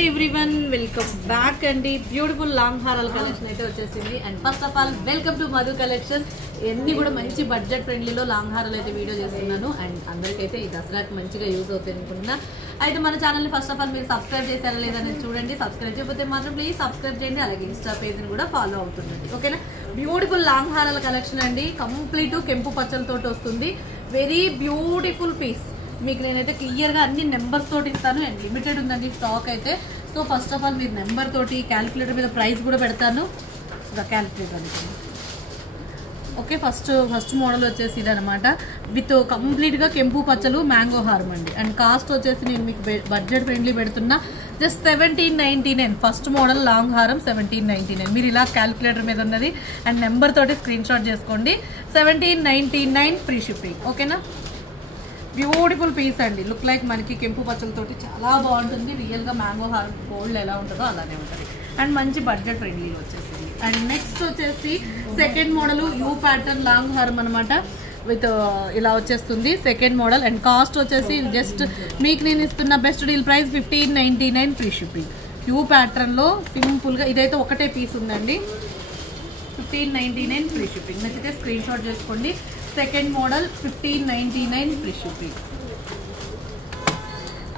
Hi everyone, welcome back అండి. Beautiful long హారాల collection అయితే వచ్చేసింది. And first of all welcome to Madhu collection. ఎన్ని కూడా మంచి బడ్జెట్ ఫ్రెండ్లీలో లాంగ్ హారాలు అయితే వీడియో చేస్తున్నాను. అండ్ అందరికైతే ఈ దసరాకి మంచిగా యూజ్ అవుతుంది అనుకుంటున్నా. అయితే మన ఛానల్ని ఫస్ట్ ఆఫ్ ఆల్ మీరు సబ్స్క్రైబ్ చేశారా లేదని చూడండి. సబ్స్క్రైబ్ చేయకపోతే మాత్రం ప్లీజ్ సబ్స్క్రైబ్ చేయండి. అలాగే ఇన్స్టా పేజ్ని కూడా ఫాలో అవుతుండండి. ఓకేనా? బ్యూటిఫుల్ లాంగ్ హారాల కలెక్షన్ అండి. కంప్లీట్ కెంపు పచ్చలతో వస్తుంది. Very beautiful piece. మీకు నేనైతే క్లియర్గా అన్ని నెంబర్స్ తోటి ఇస్తాను. అండ్ లిమిటెడ్ ఉందండి స్టాక్ అయితే. సో ఫస్ట్ ఆఫ్ ఆల్ మీరు నెంబర్ తోటి క్యాలిక్యులేటర్ మీద ప్రైస్ కూడా పెడతాను. క్యాలిక్యులేటర్ అనుకోండి. ఓకే, ఫస్ట్ మోడల్ వచ్చేసి ఇదనమాట. విత్ కంప్లీట్గా కెంపు పచ్చలు మ్యాంగో హారం అండి. అండ్ కాస్ట్ వచ్చేసి నేను మీకు బడ్జెట్ ఫ్రెండ్లీ పెడుతున్నా. జస్ట్ 1799. ఫస్ట్ మోడల్ లాంగ్ హారం 1799. మీరు ఇలా క్యాలిక్యులేటర్ మీద ఉన్నది అండ్ నెంబర్ తోటి స్క్రీన్ షాట్ చేసుకోండి. 1799 ఫ్రీ షిప్పింగ్. ఓకేనా? బ్యూటిఫుల్ పీస్ అండి. లుక్ లైక్ మనకి కెంపు పచ్చలతోటి చాలా బాగుంటుంది. రియల్గా మ్యాంగో హారం గోల్డ్ ఎలా ఉంటుందో అలానే ఉంటుంది. అండ్ మంచి బడ్జెట్ ఫ్రెండ్లీ వచ్చేసింది. అండ్ నెక్స్ట్ వచ్చేసి second model you pattern long హారం అనమాట. విత్ ఇలా వచ్చేస్తుంది సెకండ్ మోడల్. అండ్ కాస్ట్ వచ్చేసి జస్ట్ మీకు నేను ఇస్తున్న best deal price 1599 free shipping. You ప్యాటర్న్లో సింపుల్గా ఇదైతే ఒకటే పీస్ ఉందండి. 1599 ఫ్రీ షిప్పింగ్. నచ్చితే స్క్రీన్ షాట్ చేసుకోండి. Second model 1599 free shipping.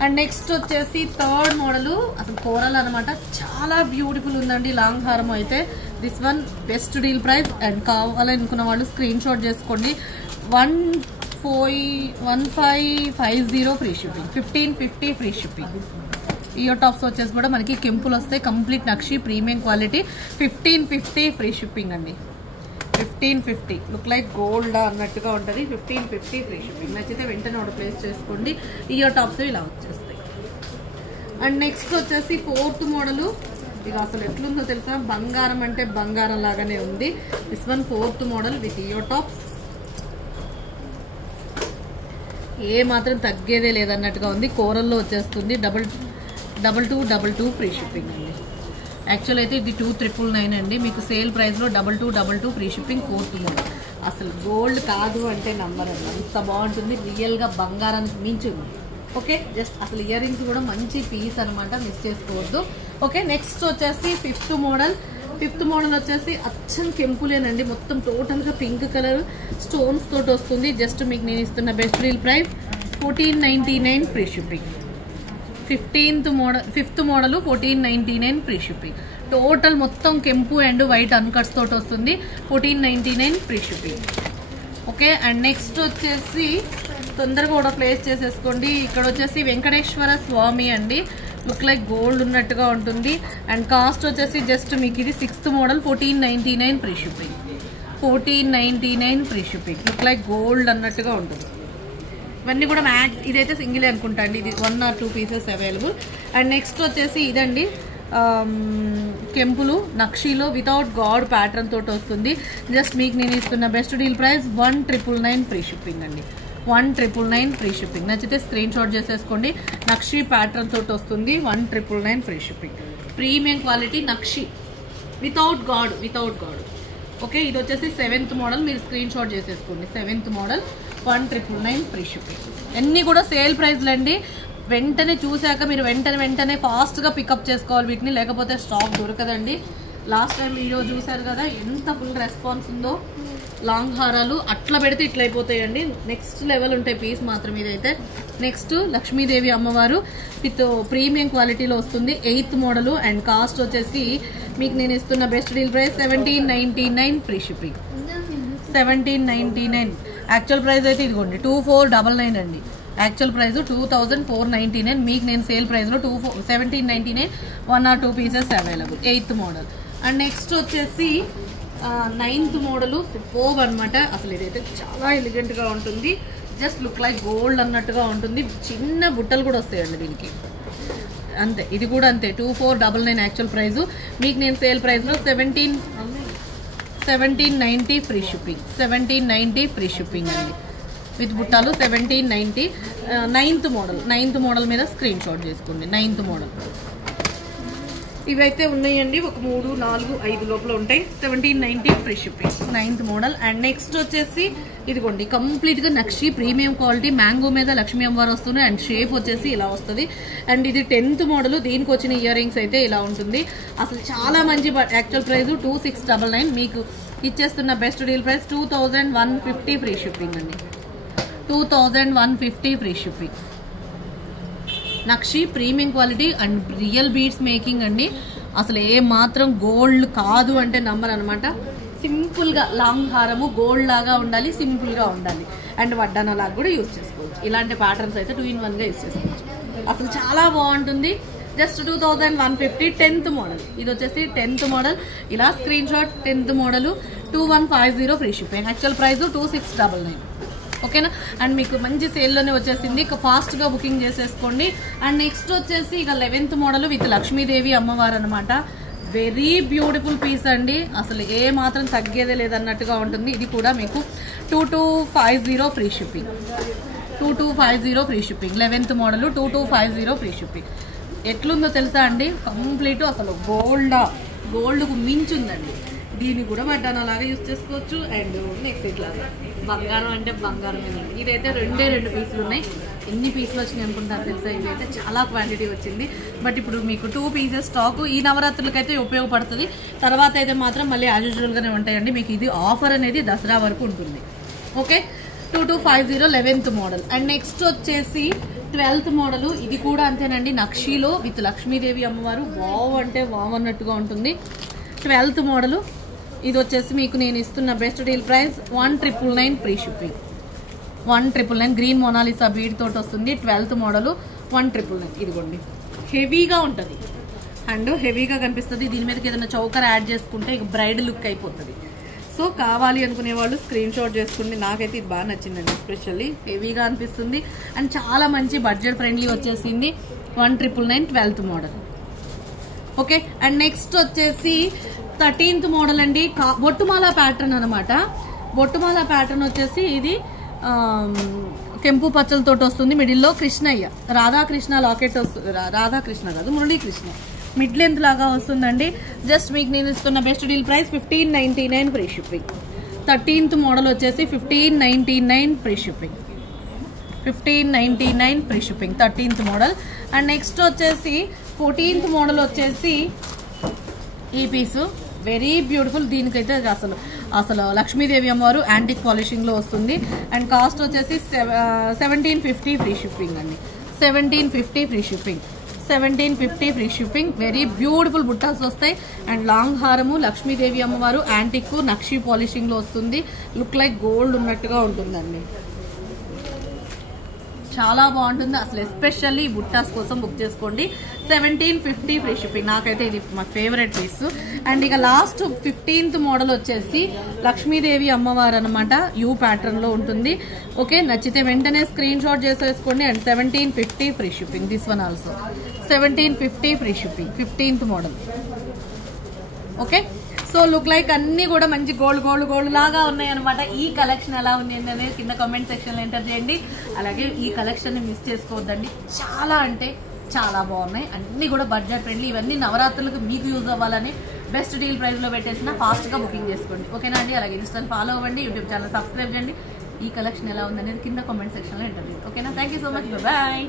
And next వచ్చేసి థర్డ్ మోడల్ అసలు కోరల్ అనమాట. చాలా బ్యూటిఫుల్ ఉందండి లాంగ్ హారం అయితే. This one best deal price. And కావాలనుకున్న వాళ్ళు స్క్రీన్ షాట్ చేసుకోండి. 1550 free shipping. 1550 free shipping. Ear tops వచ్చేసి కూడా మనకి కెంపులు వస్తాయి. కంప్లీట్ నక్షి ప్రీమియం క్వాలిటీ. 1550 ఫ్రీ షిప్పింగ్ అండి. 1550 లుక్ లైక్ గోల్డ్ అన్నట్టుగా ఉంటుంది. 1550 ఫ్రీ షిప్పింగ్. నచ్చితే వెంటనే ఆర్డర్ ప్లేస్ చేసుకోండి. ఇయర్ టాప్స్ ఇలా వచ్చేస్తాయి. అండ్ నెక్స్ట్ వచ్చేసి ఫోర్త్ మోడల్. ఇక అసలు ఎట్లుందో తెలుసా, బంగారం అంటే బంగారం లాగానే ఉంది. This one fourth model with ear tops. ఏ మాత్రం తగ్గేదే లేదన్నట్టుగా ఉంది. కోరల్లో వచ్చేస్తుంది. 2222 ఫ్రీ షిప్పింగ్ అండి. యాక్చువల్ అయితే ఇది 2399 అండి. మీకు సేల్ ప్రైస్లో 2222 ఫ్రీ షిప్పింగ్. Fourth model. అసలు గోల్డ్ కాదు అంటే నంబర్ అండి. అంత బాగుంటుంది. రియల్గా బంగారానికి మించి ఉంది. ఓకే, జస్ట్ అసలు ఇయర్ రింగ్స్ కూడా మంచి పీస్ అనమాట, మిస్ చేసుకోవద్దు. ఓకే, నెక్స్ట్ వచ్చేసి ఫిఫ్త్ మోడల్. ఫిఫ్త్ మోడల్ వచ్చేసి అచ్చం కెంపులేనండి. మొత్తం టోటల్గా పింక్ కలర్ స్టోన్స్ తోటి వస్తుంది. జస్ట్ మీకు నేను ఇస్తున్న best deal price 1499 free shipping. Fifth model 1499 free shipping. Total మొత్తం కెంపు అండ్ వైట్ అన్కట్స్ తోటి వస్తుంది. 1499 free shipping. Okay, and next వచ్చేసి తొందరగా కూడా ప్లేస్ చేసేసుకోండి. ఇక్కడ వచ్చేసి వెంకటేశ్వర స్వామి అండి. లుక్ లైక్ గోల్డ్ ఉన్నట్టుగా ఉంటుంది. అండ్ కాస్ట్ వచ్చేసి జస్ట్ మీకు ఇది sixth model 1499 free shipping. 1499 free shipping. Look like gold అన్నట్టుగా ఉంటుంది. ఇవన్నీ కూడా మ్యాక్స్ ఇదైతే సింగిల్ అనుకుంటా అండి. ఇది 1 or 2 pieces available. And next వచ్చేసి ఇదండి కెంపులు నక్షీలో వితౌట్ గాడ్ ప్యాటర్న్ తోటి వస్తుంది. జస్ట్ మీకు నేను ఇస్తున్న best deal price 1999 free shipping అండి. 1999 ఫ్రీ షిప్పింగ్. నచ్చితే స్క్రీన్ షాట్ చేసేసుకోండి. నక్షి ప్యాటర్న్ తోటి వస్తుంది. 1999 ఫ్రీ షిప్పింగ్. ప్రీమియం క్వాలిటీ నక్షి వితౌట్ గాడ్. ఓకే, ఇది వచ్చేసి 7th మోడల్. మీరు స్క్రీన్ షాట్ చేసేసుకోండి. 7th model 1999 free shipping. అన్నీ కూడా సేల్ ప్రైస్లు అండి. వెంటనే చూశాక మీరు వెంటనే ఫాస్ట్గా పికప్ చేసుకోవాలి వీటిని, లేకపోతే స్టాక్ దొరకదండి. లాస్ట్ టైం వీడియో చూశారు కదా, ఎంత ఫుల్ రెస్పాన్స్ ఉందో. లాంగ్ హారాలు అట్లా పెడితే ఇట్లా అయిపోతాయండి. నెక్స్ట్ లెవెల్ ఉంటాయి పీస్ మాత్రం ఇదైతే. నెక్స్ట్ లక్ష్మీదేవి అమ్మవారు విత్ ప్రీమియం క్వాలిటీలో వస్తుంది. 8th model. అండ్ కాస్ట్ వచ్చేసి మీకు నేను ఇస్తున్న best deal price 1799 free shipping. 1799. Actual price అయితే ఇదిగోండి 2499 అండి. Actual price 2499. మీకు నేను సేల్ ప్రైస్లో 1799. 1 or 2 pieces available. 8th model. And next వచ్చేసి 9th మోడల్ సూపర్బ్ అనమాట. అసలు ఇదైతే చాలా ఎలిగెంట్గా ఉంటుంది. జస్ట్ లుక్ లైక్ గోల్డ్ అన్నట్టుగా ఉంటుంది. చిన్న బుట్టలు కూడా వస్తాయండి దీనికి. అంతే, ఇది కూడా అంతే 2499 యాక్చువల్ ప్రైస్. మీకు నేను సేల్ ప్రైస్లో 1790 ఫ్రీ షిప్పింగ్. 1790 ఫ్రీ షిప్పింగ్ అండి విత్ బుట్టాలు. 1790. 9th మోడల్ మీద స్క్రీన్ షాట్ చేసుకోండి. 9th model. ఇవైతే ఉన్నాయండి, ఒక 3, 4, 5 లోపల ఉంటాయి. 1790 free shipping. 9th model. And next వచ్చేసి ఇదిగోండి, కంప్లీట్ గా నక్షి ప్రీమియం క్వాలిటీ మ్యాంగో మీద లక్ష్మీ అమ్మవారు వస్తుంది. అండ్ షేప్ వచ్చేసి ఇలా వస్తుంది. అండ్ ఇది 10th మోడల్. దీనికి వచ్చిన ఇయర్ రింగ్స్ అయితే ఇలా ఉంటుంది. అసలు చాలా మంచి యాక్చువల్ ప్రైస్ 2699. మీకు ఇచ్చేస్తున్న best deal price 2150 free shipping అండి. 2150 ఫ్రీ షిప్పింగ్. నక్షి premium quality and real beads making అండి. అసలు ఏ మాత్రం గోల్డ్ కాదు అంటే నంబర్ అనమాట. సింపుల్ గా లాంగ్ హారము గోల్డ్ లాగా ఉండాలి, సింపుల్ గా ఉండాలి. అండ్ వడ్డాన లాగా కూడా యూజ్ చేసుకోవచ్చు. ఇలాంటి ప్యాటర్న్స్ అయితే 2-in-1 గా యూజ్ చేసుకోవచ్చు. అసలు చాలా బాగుంటుంది. జస్ట్ 2150. 10th model. ఇది వచ్చేసి 10th మోడల్. ఇలా screen shot. 10th model 2150 free shipping. Actual price 2699. ఓకేనా. అండ్ మీకు మంచి సేల్లోనే వచ్చేసింది. ఇక ఫాస్ట్గా బుకింగ్ చేసేసుకోండి. అండ్ నెక్స్ట్ వచ్చేసి ఇక 11th మోడల్ విత్ లక్ష్మీదేవి అమ్మవారు అనమాట. వెరీ బ్యూటిఫుల్ పీస్ అండి. అసలు ఏ మాత్రం తగ్గేదే లేదన్నట్టుగా ఉంటుంది. ఇది కూడా మీకు 2250 free shipping. 2250 free shipping. 11th model 2250 free shipping. ఎట్లుందో తెలుసా అండి, కంప్లీట్ అసలు గోల్డ్కు మించుందండి. దీన్ని కూడా వడ్డాన లాగా యూజ్ చేసుకోవచ్చు. అండ్ నెక్స్ట్ ఇట్లాగా బంగారం అంటే బంగారం ఏనండి. ఇదైతే 2 పీసులు ఉన్నాయి. ఎన్ని పీసులు వచ్చినాయి అనుకుంటారు తెలుసా? ఇదైతే చాలా క్వాంటిటీ వచ్చింది. బట్ ఇప్పుడు మీకు 2 పీసెస్ స్టాక్ ఈ నవరాత్రులకైతే ఉపయోగపడుతుంది. తర్వాత అయితే మాత్రం మళ్ళీ యాజ్ యూజువల్గానే ఉంటాయండి. మీకు ఇది ఆఫర్ అనేది దసరా వరకు ఉంటుంది. Okay. 2250 11th model. And next వచ్చేసి 12th మోడల్. ఇది కూడా అంతేనండి, నక్షిలో విత్ లక్ష్మీదేవి అమ్మవారు. వావ్ అంటే వావ్ అన్నట్టుగా ఉంటుంది. 12th model. ఇది వచ్చేసి మీకు నేను ఇస్తున్న best deal price 1999 free shipping. 1999. Green Mona Lisa bead తోటి వస్తుంది. 12th model 1999. ఇదిగోండి, హెవీగా ఉంటుంది అండ్ హెవీగా కనిపిస్తుంది. దీని మీదకి ఏదైనా చౌకర్ యాడ్ చేసుకుంటే ఇక బ్రైడ్ లుక్ అయిపోతుంది. సో కావాలి అనుకునే వాళ్ళు స్క్రీన్ షాట్ చేసుకోండి. నాకైతే ఇది బాగా నచ్చిందండి. ఎస్పెషల్లీ హెవీగా అనిపిస్తుంది అండ్ చాలా మంచి బడ్జెట్ ఫ్రెండ్లీ వచ్చేసింది. 1999 12th model. Okay. And next వచ్చేసి 13th మోడల్ అండి. బొట్టుమాల ప్యాటర్న్ అనమాట. బొట్టుమాల ప్యాటర్న్ వచ్చేసి ఇది కెంపు పచ్చలతో వస్తుంది. మిడిల్లో కృష్ణయ్య రాధాకృష్ణ లాకెట్ వస్తుంది. రాధాకృష్ణ కాదు, మురళీకృష్ణ మిడ్ లెంత్ లాగా వస్తుందండి. జస్ట్ మీకు నేను ఇస్తున్న best deal price 1599 free shipping. 13th model వచ్చేసి 1599 free shipping. 1599 free shipping. 13th model. And next వచ్చేసి 14th మోడల్ వచ్చేసి ఈ పీసు వెరీ బ్యూటిఫుల్. దీనికైతే అసలు లక్ష్మీదేవి అమ్మవారు యాంటిక్ పాలిషింగ్ లో వస్తుంది. అండ్ కాస్ట్ వచ్చేసి 1750 ఫ్రీ షిప్పింగ్ అండి. 1750 free shipping. 1750 free shipping. Very beautiful బుట్టాస్ వస్తాయి. అండ్ లాంగ్ హారము లక్ష్మీదేవి అమ్మవారు యాంటిక్ నక్షి పాలిషింగ్ లో వస్తుంది. లుక్ లైక్ గోల్డ్ ఉన్నట్టుగా ఉంటుందండి. చాలా బాగుంటుంది. అసలు ఎస్పెషల్లీ బుట్టాస్ కోసం బుక్ చేసుకోండి. 1750 ఫ్రీ షిప్పింగ్. నాకైతే ఇది మా ఫేవరెట్ పీస్. అండ్ ఇక లాస్ట్ 15th మోడల్ వచ్చేసి లక్ష్మీదేవి అమ్మవారు అనమాట. యూ ప్యాటర్న్ లో ఉంటుంది. ఓకే. నచ్చితే వెంటనే స్క్రీన్ షాట్ చేసేసుకోండి. And 1750 free shipping. This one also 1750 free shipping. 15th model. Okay. So look like అన్ని కూడా మంచి గోల్డ్ లాగా ఉన్నాయి అనమాట. ఈ కలెక్షన్ ఎలా ఉంది అనేది కింద కామెంట్ సెక్షన్ లో ఎంటర్ చేయండి. అలాగే ఈ కలెక్షన్ ని మిస్ చేసుకోవద్దండి. చాలా అంటే చాలా బాగున్నాయి. అన్ని కూడా బడ్జెట్ ఫ్రెండ్లీ. ఇవన్నీ నవరాత్రులకు మీకు యూజ్ అవ్వాలని బెస్ట్ డీల్ ప్రైస్ లో పెట్టేసిన ఫాస్ట్ గా బుకింగ్ చేసుకోండి. ఓకేనా అండి. అలాగే ఇన్స్టాల్ ఫాలో అవ్వండి. యూట్యూబ్ ఛానల్ సబ్స్క్రైబ్ చేయండి. ఈ కలెక్షన్ ఎలా ఉంది అనేది కింద కామెంట్ సెక్షన్ లో ఎంటర్ చేయండి. ఓకేనా. Thank you so much. Bye.